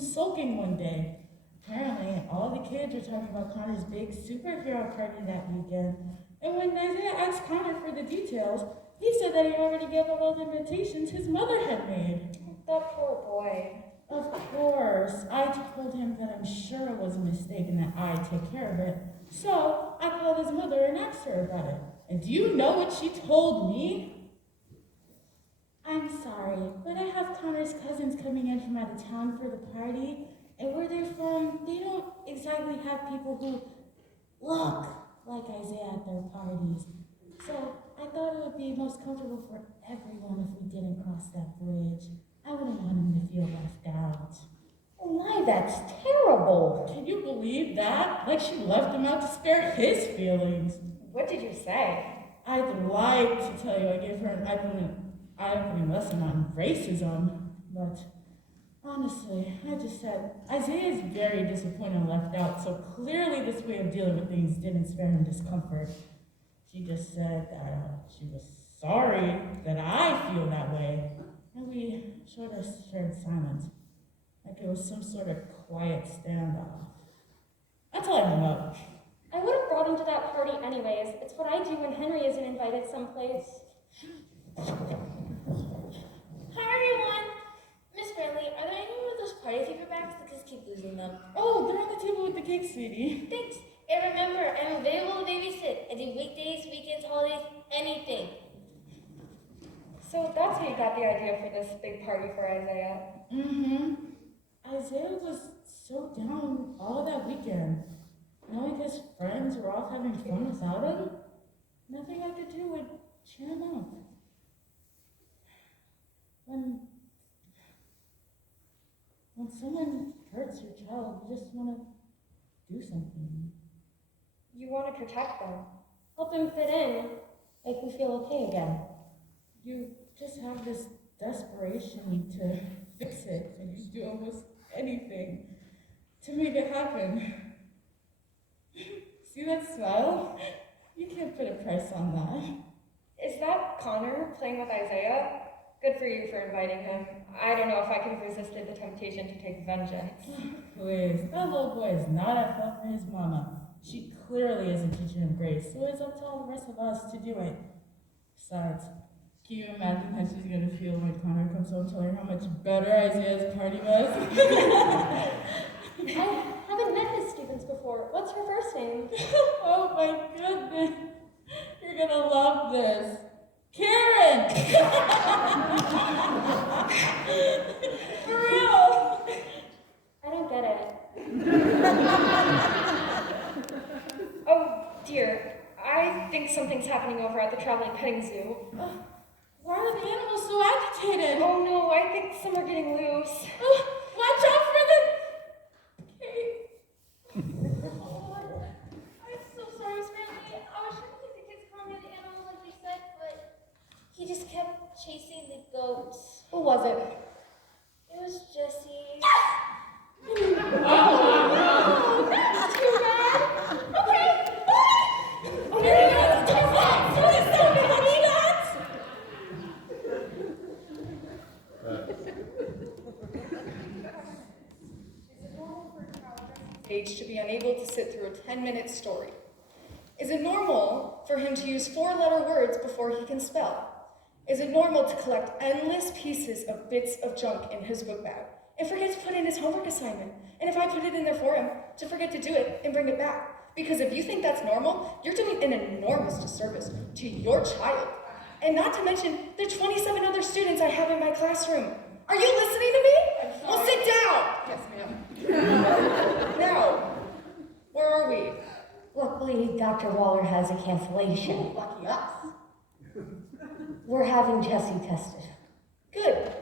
sulking one day. Apparently, all the kids were talking about Connor's big superhero party that weekend. And when Isaiah asked Connor for the details, he said that he already gave out all the invitations his mother had made. That poor boy. Of course, I told him that I'm sure it was a mistake and that I'd take care of it. So I called his mother and asked her about it. And do you know what she told me? I'm sorry, but I have Connor's cousins coming in from out of town for the party. And where they're from, they don't exactly have people who look like Isaiah at their parties. So I thought it would be most comfortable for everyone if we didn't cross that bridge. I wouldn't want him to feel left out. Oh my, that's terrible. Can you believe that? Like she left him out to spare his feelings. What did you say? I'd like to tell you I gave her an eye-opening lesson on racism, but honestly, I just said, Isaiah is very disappointed and left out, so clearly this way of dealing with things didn't spare him discomfort. She just said that she was sorry that I feel that way, and we sort of shared silence, like it was some sort of quiet standoff. Until I hung up. I would have brought him to that party anyways. It's what I do when Henry isn't invited someplace. Hi everyone! Miss Bradley, are there any more of those party paper bags? The kids keep losing them. Oh, they're on the table with the cake, sweetie. Thanks. And remember, I'm available to babysit. I do weekdays, weekends, holidays, anything. So that's how you got the idea for this big party for Isaiah. Mm-hmm. Isaiah was so down all that weekend. Knowing his friends were off having fun without him, nothing I could do would cheer him up. When someone hurts your child, you just want to do something. You want to protect them. Help him fit in. Make him feel okay again. You just have this desperation to fix it, and you do almost anything to make it happen. See that smile? You can't put a price on that. Is that Connor playing with Isaiah? Good for you for inviting him. I don't know if I could have resisted the temptation to take vengeance. Please, that little boy is not at fault for his mama. She clearly isn't teaching him grace, so it's up to all the rest of us to do it. Besides, can you imagine how she's going to feel when Connor comes home telling her how much better Isaiah's party was? I haven't met his students before. What's her first name? Oh my goodness. You're going to love this. Karen! For real! I don't get it. Oh dear, I think something's happening over at the traveling petting zoo. Why are the animals so agitated? Oh no, I think some are getting loose. Watch out for the cave. I'm so sorry, Miss Bradley. I was trying to keep the kids calm near the animals like they said, but he just kept chasing the goats. Who was it? It was Jesse. Oh, that's too bad. Okay. Oh, no, take that. Please don't do that. Age to be unable to sit through a 10-minute story? Is it normal for him to use 4-letter words before he can spell? Is it normal to collect endless pieces of bits of junk in his book bag and forget to put in his homework assignment? And if I put it in there for him, to forget to do it and bring it back? Because if you think that's normal, you're doing an enormous disservice to your child. And not to mention the 27 other students I have in my classroom. Are you listening to me? Well, sit down. Yes, ma'am. Now, where are we? Luckily, Dr. Waller has a cancellation. Lucky us. We're having Jesse tested. Good.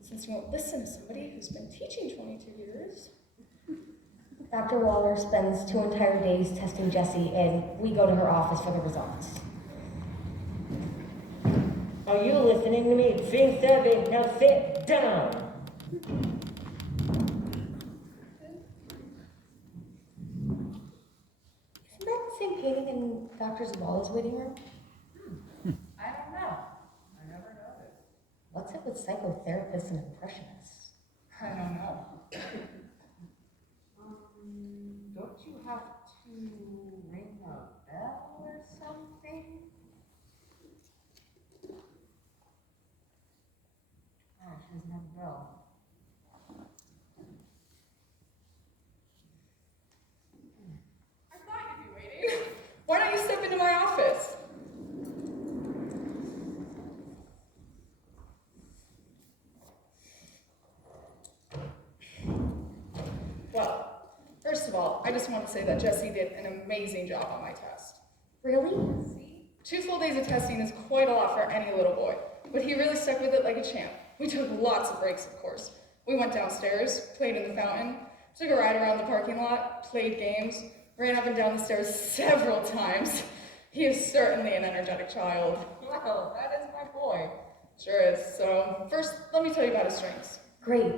Since you won't listen to somebody who's been teaching 22 years. Dr. Waller spends 2 entire days testing Jesse, and we go to her office for the results. Are you listening to me? 3-7, now sit down. Isn't that the same painting in Dr. Zawala's waiting room? I don't know. I never noticed. What's it with psychotherapists and impressionists? I don't know. of all, I just want to say that Jesse did an amazing job on my test. Really? 2 full days of testing is quite a lot for any little boy, but he really stuck with it like a champ. We took lots of breaks, of course. We went downstairs, played in the fountain, took a ride around the parking lot, played games, ran up and down the stairs several times. He is certainly an energetic child. Well, that is my boy. Sure is. So, first, let me tell you about his strengths. Great.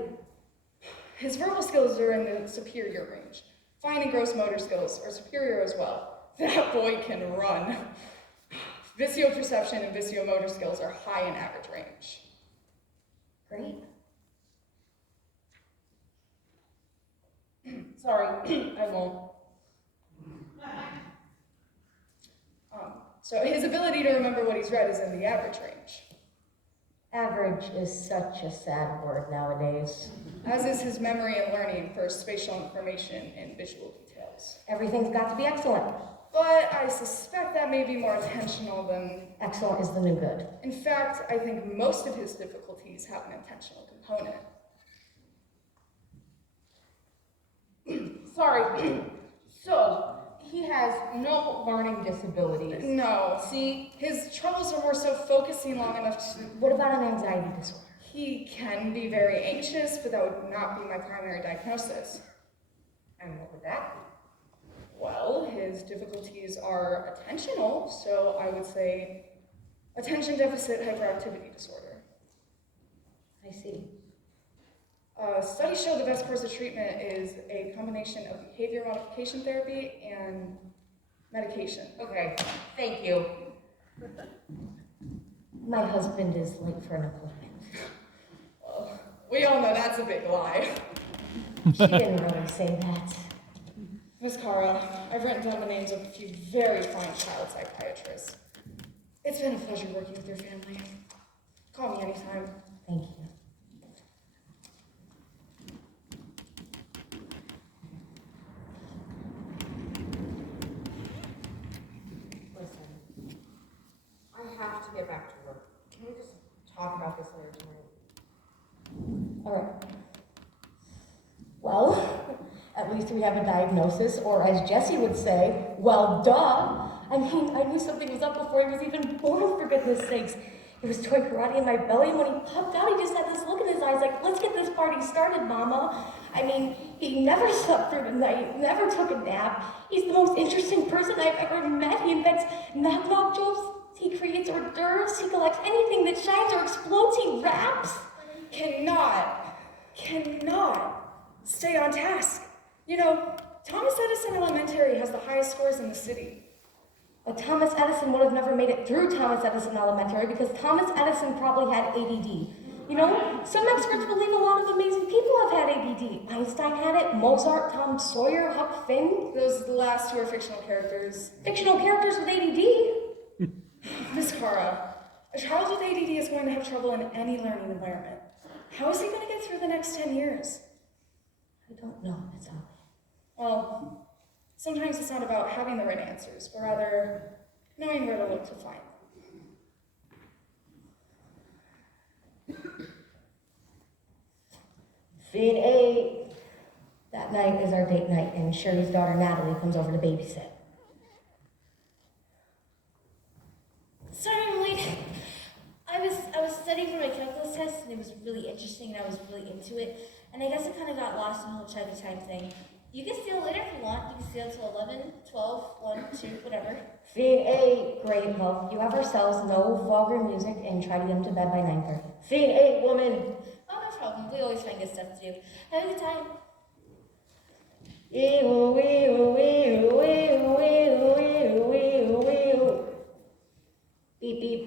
His verbal skills are in the superior range. Fine and gross motor skills are superior as well. That boy can run. Visio-perception and visio-motor skills are high in average range. Great. Sorry, I won't. So his ability to remember what he's read is in the average range. Average is such a sad word nowadays. As is his memory and learning for spatial information and visual details. Everything's got to be excellent. But I suspect that may be more intentional than... Excellent is the new good. In fact, I think most of his difficulties have an intentional component. Sorry. So, he has no learning disabilities. No. See, His troubles are more so focusing long enough to... What about an anxiety disorder? He can be very anxious, but that would not be my primary diagnosis. and what would that be? Well, his difficulties are attentional, so I would say attention deficit hyperactivity disorder. I see. Studies show the best course of treatment is a combination of behavior modification therapy and medication. Okay, thank you. My husband is late for an appointment. Well, we all know that's a big lie. She didn't really say that. Miss Cara, I've written down the names of a few very fine child psychiatrists. It's been a pleasure working with your family. Call me anytime. Thank you. Listen, I have to get back to work. Can we just talk about this later tonight? All right. Well, at least we have a diagnosis, or as Jesse would say, well, duh. I mean, I knew something was up before he was even born, for goodness sakes. He was doing karate in my belly, and when he popped out, he just had this look in his eyes like, let's get this party started, mama. I mean, he never slept through the night, never took a nap. He's the most interesting person I've ever met. He invents knock-knock jokes. He creates hors d'oeuvres. He collects anything that shines or explodes. He raps. Cannot stay on task. You know, Thomas Edison Elementary has the highest scores in the city. But Thomas Edison would have never made it through Thomas Edison Elementary because Thomas Edison probably had ADD. You know, some experts believe a lot of amazing people have had ADD. Einstein had it, Mozart, Tom Sawyer, Huck Finn. Those last two are fictional characters. Fictional characters with ADD. Miss Cara, a child with ADD is going to have trouble in any learning environment. How is he going to get through the next 10 years? I don't know, Miss Holly. Well, sometimes it's not about having the right answers, but rather knowing where to look to find them. Scene 8. That night is our date night, and Sherry's daughter Natalie comes over to babysit. Sorry I'm late. I was studying for my calculus test, and it was really interesting, and I was really into it. And I guess I kind of got lost in the whole chuggy time thing. You can steal later if you want. You can steal till 11, 12, 1, 2, whatever. Scene 8. Great, well, you have ourselves no vulgar music and try to get them to bed by 9:30. Scene 8, woman. Oh, no problem. We always find good stuff to do. Have a good time. Ew, ew, ew, ew, ew, ew, ew, ew. Beep, beep.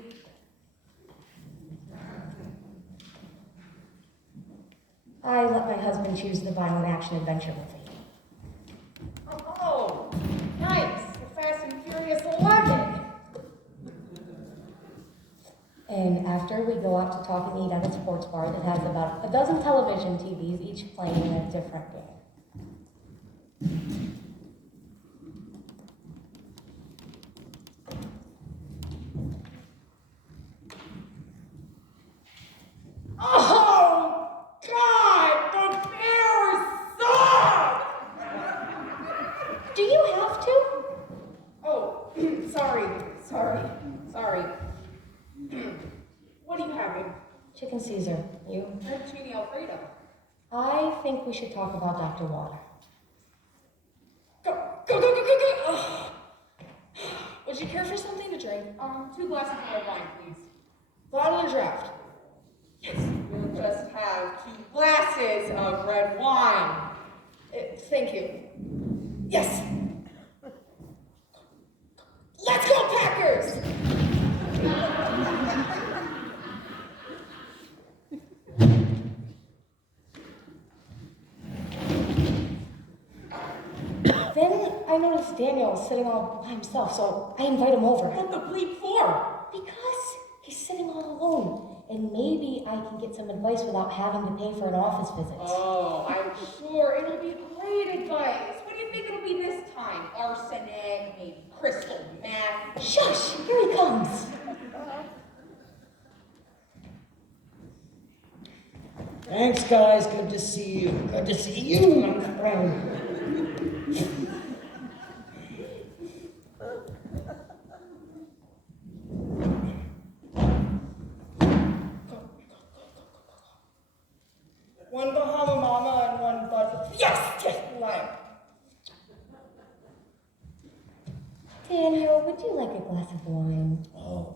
I let my husband choose the violent action adventure movie. Oh, nice. The Fast and Furious 11. And after, we go out to talk and eat at a sports bar that has about a dozen television TVs, each playing a different game. Oh, God, the Bears suck! Chicken Caesar. You? Fettuccine Alfredo. I think we should talk about Dr. Water. Go, go, go, go, go, go! Ugh. Would you care for something to drink? 2 glasses of red wine, please. Bottle or draft? Yes, we'll just have 2 glasses of red wine. Thank you. Yes! Let's go, Packers! Then I noticed Daniel sitting all by himself, so I invite him over. What the bleep for? Because he's sitting all alone, and maybe I can get some advice without having to pay for an office visit. Oh, I'm sure it'll be great advice. What do you think it'll be this time? Arsenic, maybe crystal meth? Shush! Here he comes. Thanks, guys. Good to see you. Good to see you, my friend. One Bahama Mama and one Bud. Yes! Yes! Lime. Daniel, would you like a glass of wine? Oh,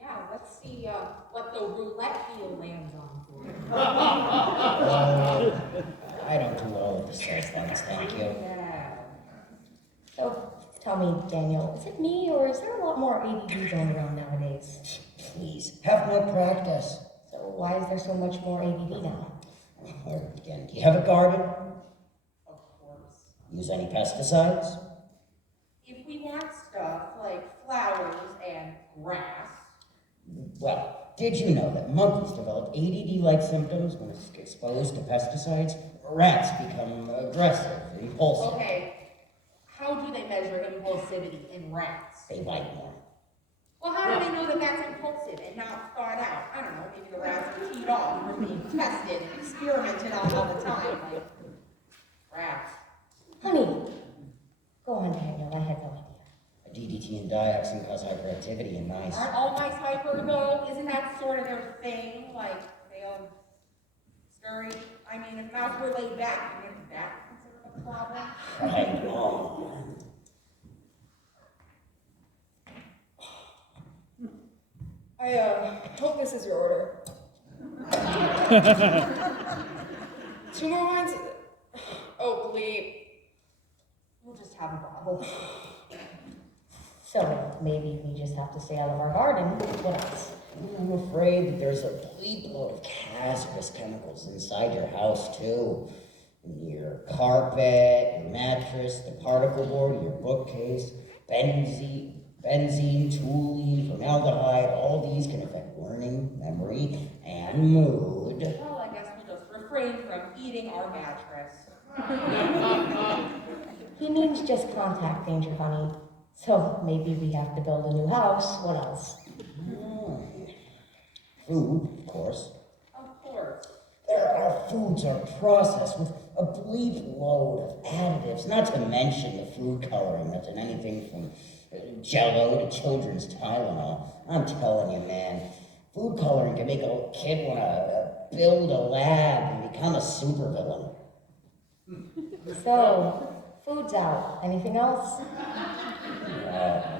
Yeah, let's see what the roulette wheel lands on for you. I don't do well with the stress things, thank you. Yeah. So, tell me, Daniel, is it me, or is there a lot more ADD going around nowadays? Please, have more practice. So why is there so much more ADD now? Where to begin? Do you have a garden? Of course. Use any pesticides? If we want stuff like flowers and grass, Well, did you know that monkeys develop ADD-like symptoms when exposed to pesticides? Rats become aggressive, impulsive. okay, how do they measure impulsivity in rats? They bite more. Well, how do they know that that's impulsive and not thought out? I don't know, maybe the rats are teed off or being tested and experimented on all the time, like rats. Honey, go on, Daniel, I had no idea. A DDT and dioxin cause hyperactivity in mice. Aren't all mice hyper though? Isn't that sort of their thing? Like, they all scurry? I mean, if mice were laid back, isn't that considered a problem? I know. I hope this is your order. 2 more wines? Oh, bleep. We'll just have a bottle. So maybe we just have to stay out of our garden. What else? I'm afraid that there's a bleep load of hazardous chemicals inside your house, too. In your carpet, your mattress, the particle board, your bookcase, benzene, toluene, formaldehyde, all these can affect learning, memory, and mood. Well, I guess we'll just refrain from eating our mattress. He means just contact danger, honey. So maybe we have to build a new house. What else? Food, of course. Of course. Our foods are processed with a bleep load of additives, not to mention the food coloring that's in anything from Jell-O to children's Tylenol. I'm telling you, man, food coloring can make a kid want to build a lab and become a supervillain. So, food's out. Anything else?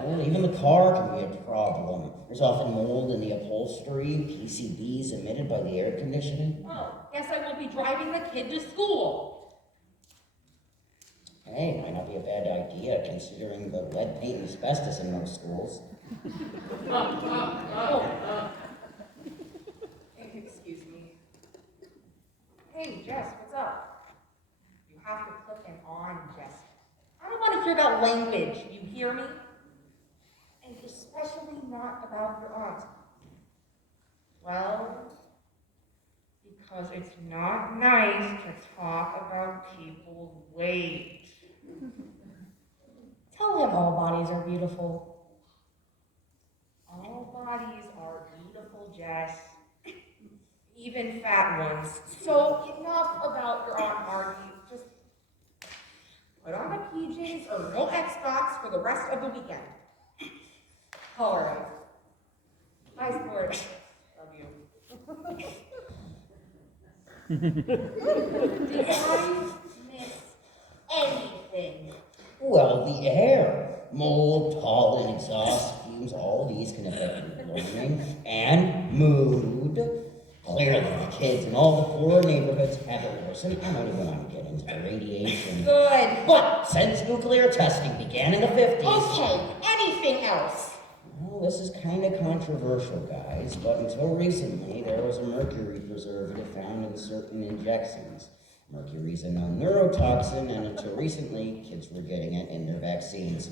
Well, even the car can be a problem. There's often mold in the upholstery, PCBs emitted by the air conditioning. Well, guess I won't be driving the kid to school. Hey, might not be a bad idea considering the lead paint and asbestos in most schools. Oh. Excuse me. Hey, Jess, what's up? You have to click him on, Jess. I don't want to hear about language, you hear me? And especially not about your aunt. Well, because it's not nice to talk about people's weight. Tell him all bodies are beautiful. All bodies are beautiful, Jess. Even fat ones. So enough about your Aunt Margie. Just put on the PJs or no Xbox for the rest of the weekend. All right. Bye, sport. Love you. Did I miss anything? Well, the air, mold, pollen, exhaust fumes, all these can affect your learning and mood. Clearly, the kids in all the poorer neighborhoods have it worse, and I don't even want to get into the radiation. Good. But since nuclear testing began in the 50s... Okay, anything else? Well, this is kind of controversial, guys, but until recently, there was a mercury preservative found in certain injections. Mercury's a known neurotoxin, and until recently, kids were getting it in their vaccines.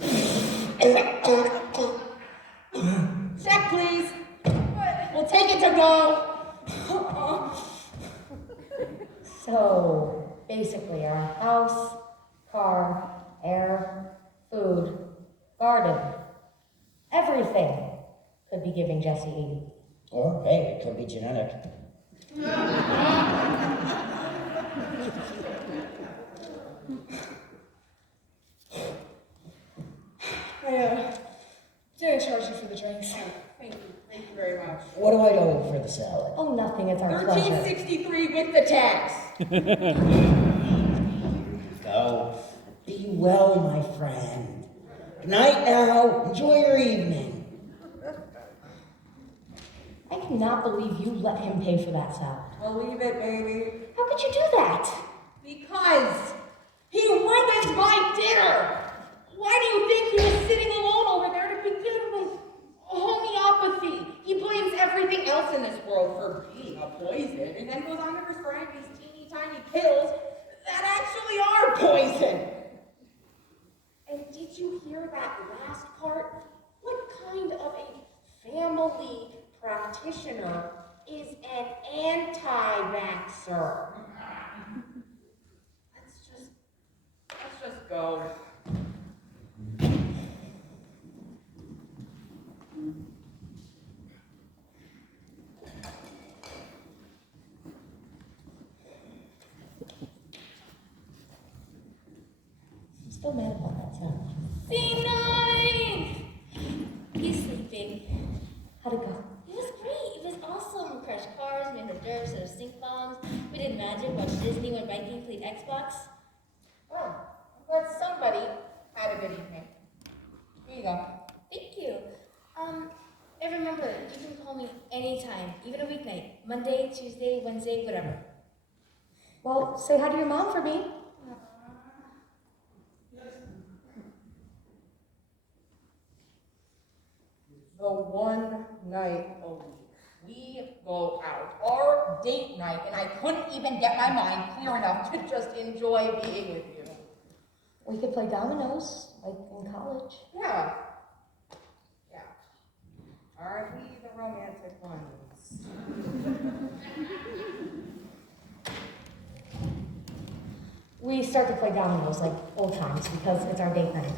Check, please. We'll take it to go. So, basically, our house, car, air, food, garden, everything could be giving Jesse ED. Or, hey, it could be genetic. I didn't charge you for the drinks. Thank you very much. What do I owe for the salad? Oh, nothing, it's our pleasure. $13.63 with the tax. Go. Be well, my friend. Good night now. Enjoy your evening. I cannot believe you let him pay for that salad. Believe it, baby. How could you do that? Because he ruined my dinner. Why do you think he was sitting alone over there to begin with? Homeopathy. He blames everything else in this world for being a poison, and then goes on to prescribe these teeny tiny pills that actually are poison. And did you hear that last part? What kind of a family practitioner is an anti-vaxxer? Let's just go. I'm still mad about that sound. C9! He's sleeping. How'd it go? It was great. It was awesome. We crashed cars, made hors d'oeuvres out of stink bombs. We did magic, watched Disney, went biking, played Xbox. Oh, I'm glad somebody had a good evening. Here you go. Thank you. And remember, you can call me anytime, even a weeknight. Monday, Tuesday, Wednesday, whatever. Well, say hi to your mom for me. The one night a week we go out, our date night, and I couldn't even get my mind clear enough to just enjoy being with you. We could play dominoes, like in college. Yeah. Yeah. Aren't we the romantic ones? We start to play dominoes like old times because it's our date night.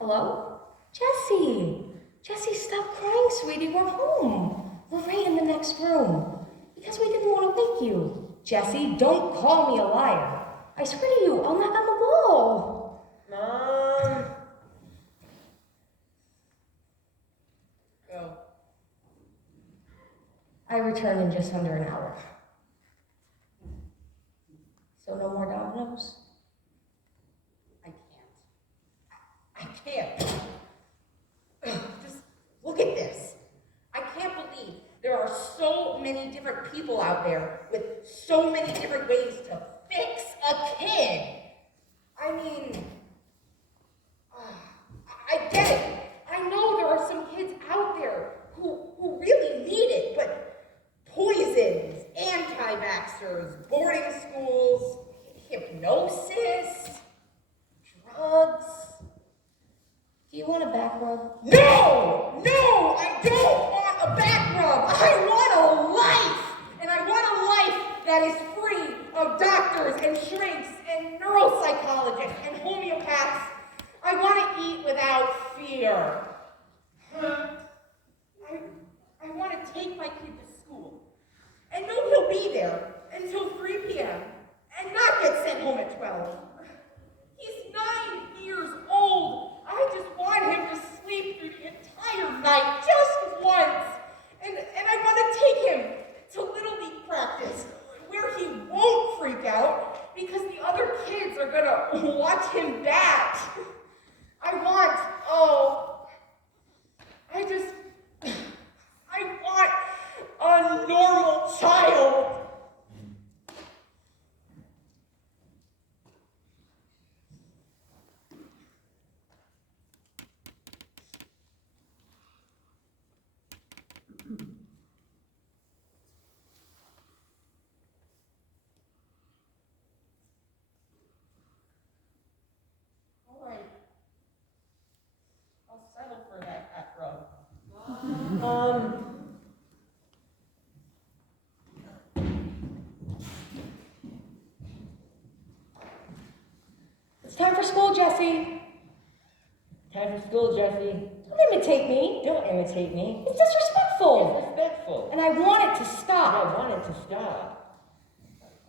Hello? Jesse! Jesse, stop crying, sweetie. We're home. We're right in the next room. Because we didn't want to wake you. Jesse, don't call me a liar. I swear to you, I'll knock on the wall. Mom. Go. I return in just under an hour. So no more dominoes? I can't. Just look at this. I can't believe there are so many different people out there with so many different ways to fix a kid. I mean, I get it. I know there are some kids out there who really need it, but poisons, anti-vaxxers, boarding schools, hypnosis, drugs. Do you want a back rub? No! No! I don't want a back rub! I want a life! And I want a life that is free of doctors and shrinks and neuropsychologists and homeopaths. I want to eat without fear. I want to take my kid to school and know he'll be there until 3 p.m. and not get sent home at 12. He's 9 years old. I just want him to sleep through the entire night, just once. And I want to take him to Little League practice, where freak out because the other kids are gonna watch him bat. I want a normal child. All right. I'll settle for that hat rub. It's time for school, Jesse. Time for school, Jesse. Don't imitate me. Don't imitate me. It's disrespectful. It's respectful. And I want it to I stop. want it to stop.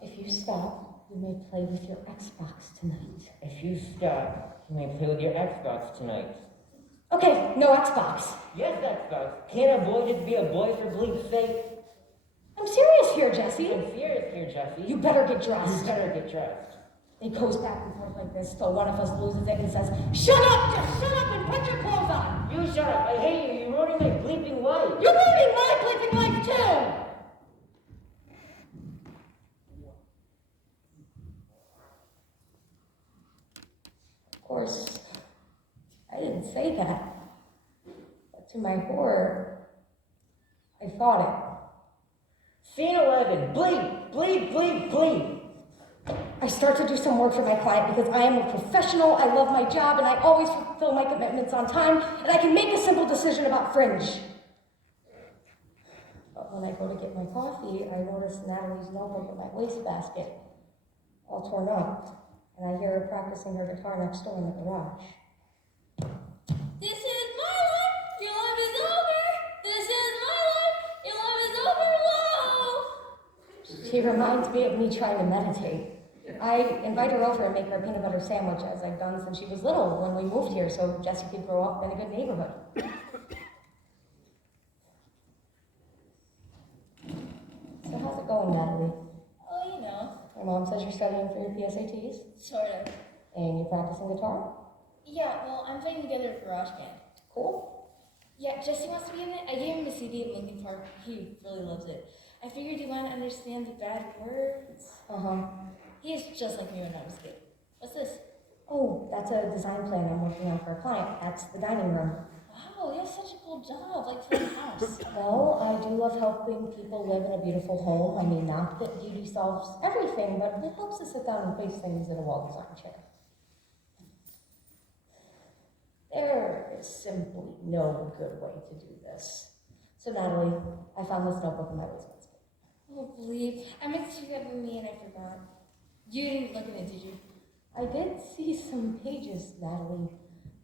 If you stop, you may play with your Xbox tonight. If you stop, you may play with your Xbox tonight. Okay, no Xbox. Yes, Xbox. Can't a boy just be a boy for bleep's sake? I'm serious here, Jesse. I'm serious here, Jesse. You better get You dressed. better get dressed. It goes back and forth like this till one of us loses it and says, "Shut up! Just shut up and put your clothes on!" You shut up. I hate you. You're ruining my bleeping life. You're ruining my bleeping life too! Of course, I didn't say that. But to my horror, I thought it. Scene 11. Bleep, bleep, bleep, bleep. I start to do some work for my client because I am a professional, I love my job, and I always fulfill my commitments on time, and I can make a simple decision about fringe. But when I go to get my coffee, I notice Natalie's notebook in my wastebasket, all torn up, and I hear her practicing her guitar next door in the garage. This is my life, your life is over. This is my life, your life is over. Whoa! She reminds me of me trying to meditate. I invite her over and make her a peanut butter sandwich, as I've done since she was little when we moved here, so Jessie could grow up in a good neighborhood. So how's it going, Natalie? Oh, you know, Your mom says you're studying for your PSATs, sort of. and you're practicing guitar? Yeah, well, I'm putting together a garage band. Cool. Yeah, Jesse wants to be in it. I gave him a CD of Linkin Park. He really loves it. I figured you want to understand the bad words. Uh-huh. He is just like me when I was a kid. What's this? Oh, that's a design plan I'm working on for a client. That's the dining room. Wow, you have such a cool job, like for a house. Well, I do love helping people live in a beautiful home. I mean, not that beauty solves everything, but it helps to sit down and face things in a well-designed chair. There is simply no good way to do this. So, Natalie, I found this notebook in my wastebasket. Oh, believe. I meant to get with me and I forgot. You didn't look at it, did you? I did see some pages, Natalie.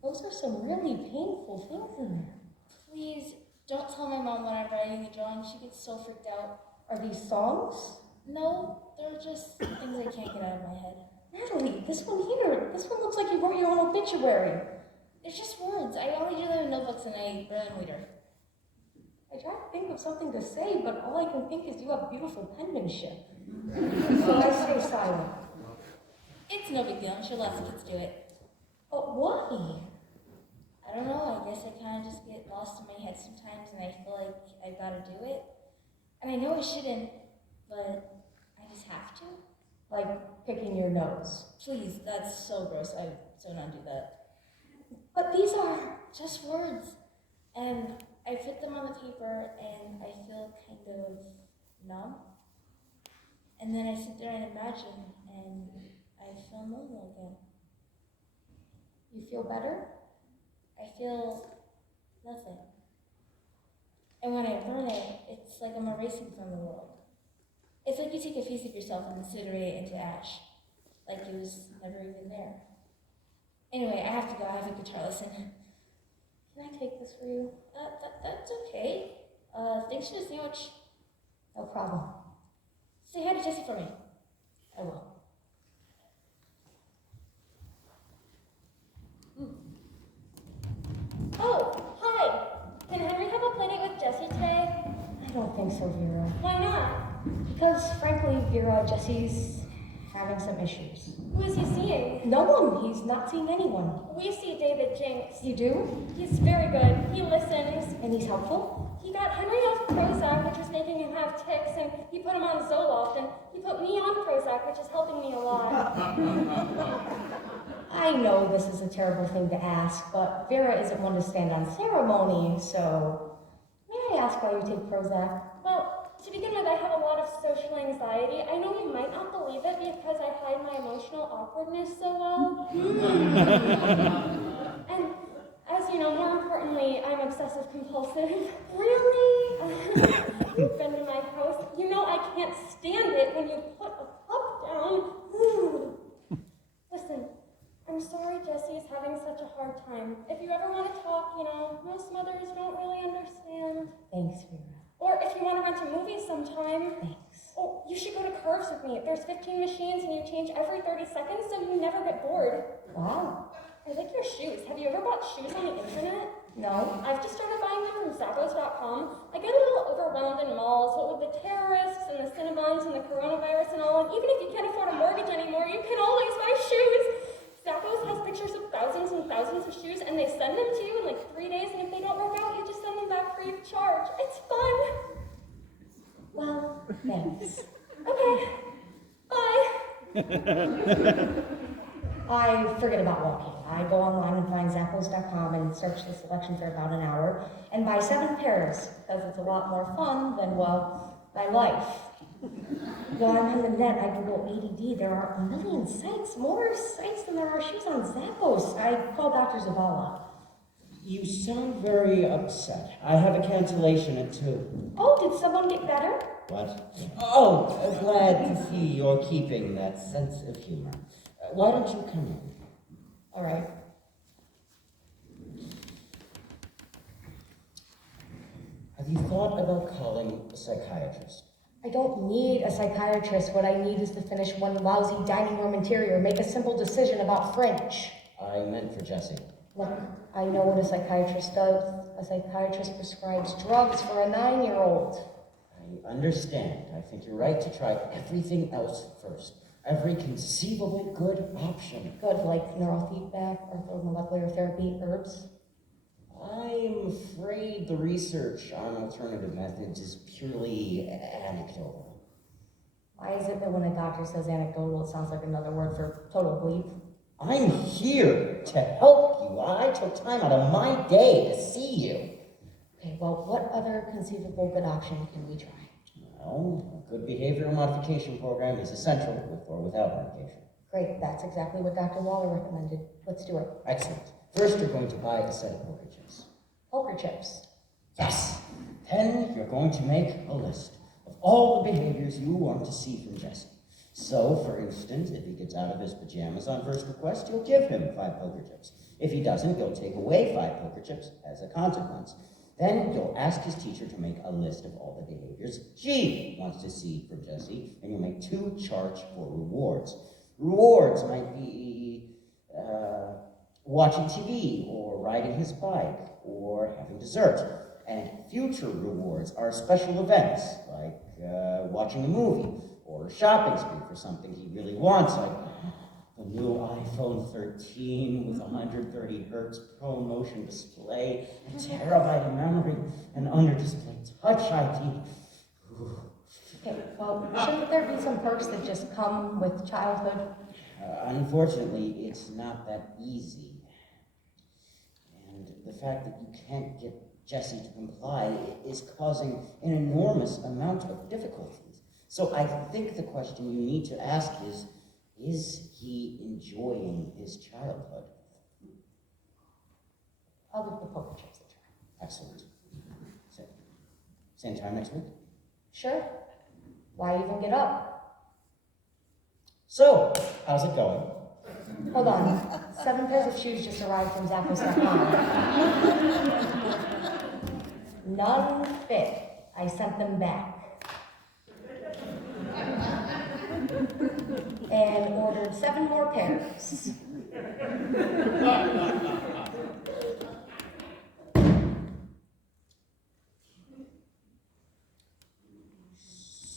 Those are some really painful things in there. Please, don't tell my mom when I'm writing the drawing. She gets so freaked out. Are these songs? No, they're just things I can't get out of my head. Natalie, this one looks like you wrote your own obituary. They're just words. I only do them in notebooks and I burn them later. I try to think of something to say, but all I can think is you have beautiful penmanship. So I stay silent. It's no big deal. I'm sure lots of kids do it. But why? I don't know. I guess I kind of just get lost in my head sometimes and I feel like I've got to do it. And I know I shouldn't, but I just have to. Like picking your nose. Please, that's so gross. I so not do that. But these are... Just words. And I put them on the paper and I feel kind of numb. And then I sit there and imagine and I feel normal again. You feel better? I feel nothing. And when I burn it, it's like I'm erasing from the world. It's like you take a piece of yourself and incinerate it into ash. Like it was never even there. Anyway, I have to go. I have a guitar lesson. Can I take this for you? That's okay. Thanks for the sandwich. No problem. Say hi to Jesse for me. I will. Oh, hi. Can Henry have a play date with Jesse today? I don't think so, Vera. Why not? Because, frankly, Vera, Jesse's having some issues. Who is he seeing? No one. He's not seeing anyone. We see David Jinx. You do? He's very good. He listens. And he's helpful? He got Henry off Prozac, which was making him have tics, and he put him on Zoloft, and he put me on Prozac, which is helping me a lot. I know this is a terrible thing to ask, but Vera isn't one to stand on ceremony, so may I ask why you take Prozac? Well, to begin with, I have a lot of social anxiety. I know you might not believe it because I hide my emotional awkwardness so well. And as you know, more importantly, I'm obsessive compulsive. Really? You've been to my house. You know I can't stand it when you put a cup down. Listen, I'm sorry Jesse's having such a hard time. If you ever want to talk, you know, most mothers don't really understand. Thanks, Vera. Or if you want to rent a movie sometime. Thanks. Oh, you should go to Curves with me. There's 15 machines and you change every 30 seconds so you never get bored. Wow. I like your shoes. Have you ever bought shoes on the internet? No? I've just started buying them from Zappos.com. I get a little overwhelmed in malls, what with the terrorists and the Cinnabons and the coronavirus and all, and even if you can't afford a mortgage anymore, you can always buy shoes. Zappos has pictures of thousands and thousands of shoes, and they send them to you in like 3 days, and if they don't work out, you just send them back free of charge. It's fun. Well, thanks. Okay. Bye. I forget about walking. I go online and find Zappos.com and search the selection for about an hour and buy 7 pairs because it's a lot more fun than, well, my life. While I'm on the net, I Google ADD. There are a million sites, more sites than there are shoes on Zappos. I call Dr. Zavala. You sound very upset. I have a cancellation at 2. Oh, did someone get better? What? Oh, glad to see you're keeping that sense of humor. Why don't you come in? All right. Have you thought about calling a psychiatrist? I don't need a psychiatrist. What I need is to finish one lousy dining room interior, make a simple decision about French. I meant for Jesse. Look, I know what a psychiatrist does. A psychiatrist prescribes drugs for a 9-year-old. I understand. I think you're right to try everything else first. Every conceivable good option. Good, like neurofeedback, orthomolecular therapy, herbs. I'm afraid the research on alternative methods is purely anecdotal. Why is it that when a doctor says anecdotal, it sounds like another word for total bleep? I'm here to help you. I took time out of my day to see you. Okay, well, what other conceivable good option can we try? Well, a good behavioral modification program is essential with or without medication. Great, that's exactly what Dr. Waller recommended. Let's do it. Excellent. First, you're going to buy a set of poker chips. Poker chips. Yes. Then you're going to make a list of all the behaviors you want to see from Jesse. So, for instance, if he gets out of his pajamas on first request, you'll give him 5 poker chips. If he doesn't, you'll take away 5 poker chips as a consequence. Then you'll ask his teacher to make a list of all the behaviors she wants to see from Jesse, and you'll make 2 charts for rewards. Rewards might be watching TV, or riding his bike, or having dessert. And future rewards are special events, like watching a movie, or a shopping spree for something he really wants, like the new iPhone 13 with 130 hertz Pro Motion display, a terabyte of memory, and under-display Touch ID. Ooh. Okay, well, shouldn't there be some perks that just come with childhood? Unfortunately, it's not that easy. And the fact that you can't get Jesse to comply is causing an enormous amount of difficulties. So I think the question you need to ask is he enjoying his childhood? I'll give the poker chips a try. Excellent. Same time next week? Sure. Why even get up? So, how's it going? Hold on. 7 pairs of shoes just arrived from Zappos.com. None fit. I sent them back. And ordered 7 more pairs.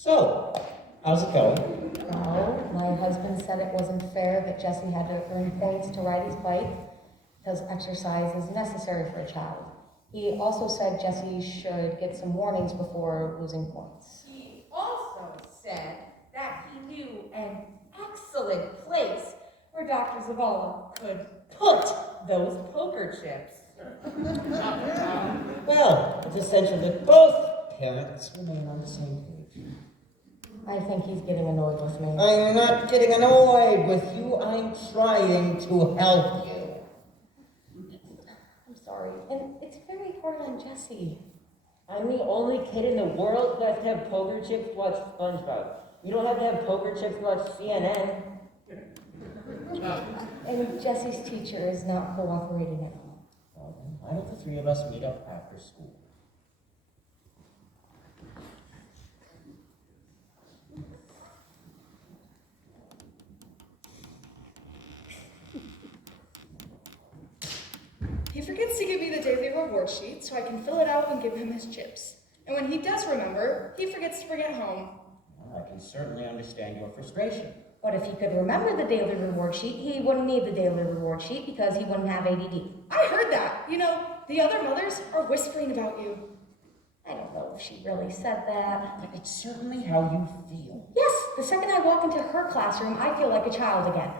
So, how's it going? Well, my husband said it wasn't fair that Jesse had to earn points to ride his bike because exercise is necessary for a child. He also said Jesse should get some warnings before losing points. He also said that he knew an excellent place where Dr. Zavala could put those poker chips. Well, it's essential that both parents remain on the same page. I think he's getting annoyed with me. I'm not getting annoyed with you. I'm trying to help you. I'm sorry. And it's very hard on Jesse. I'm the only kid in the world who has to have poker chips to watch SpongeBob. You don't have to have poker chips to watch CNN. And Jesse's teacher is not cooperating at all. Well, then, why don't the three of us meet up after school? He forgets to give me the daily reward sheet so I can fill it out and give him his chips. And when he does remember, he forgets to bring it home. Well, I can certainly understand your frustration. But if he could remember the daily reward sheet, he wouldn't need the daily reward sheet because he wouldn't have ADD. I heard that. You know, the other mothers are whispering about you. I don't know if she really said that. But it's certainly how you feel. Yes, the second I walk into her classroom, I feel like a child again.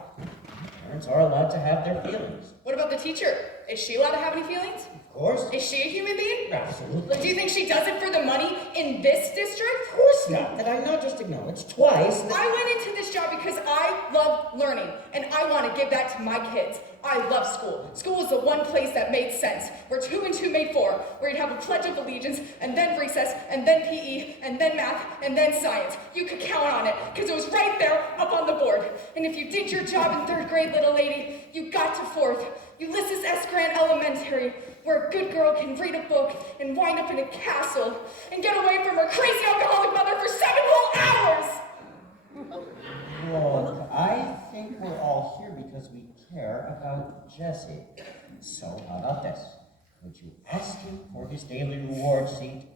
Parents are allowed to have their feelings. What about the teacher? Is she allowed to have any feelings? Of course. Is she a human being? Absolutely. Do you think she does it for the money in this district? Of course not. That I not just acknowledged twice that... I went into this job because I love learning, and I want to give back to my kids. I love school. School is the one place that made sense, where 2 and 2 made 4, where you'd have a pledge of allegiance, and then recess, and then PE, and then math, and then science. You could count on it, because it was right there up on the board. And if you did your job in 3rd grade, little lady, you got to 4th. Ulysses S. Grant Elementary, where a good girl can read a book and wind up in a castle and get away from her crazy alcoholic mother for 7 whole hours! Look, I think we're all here because we care about Jesse. So how about this? Would you ask him for his daily reward sheet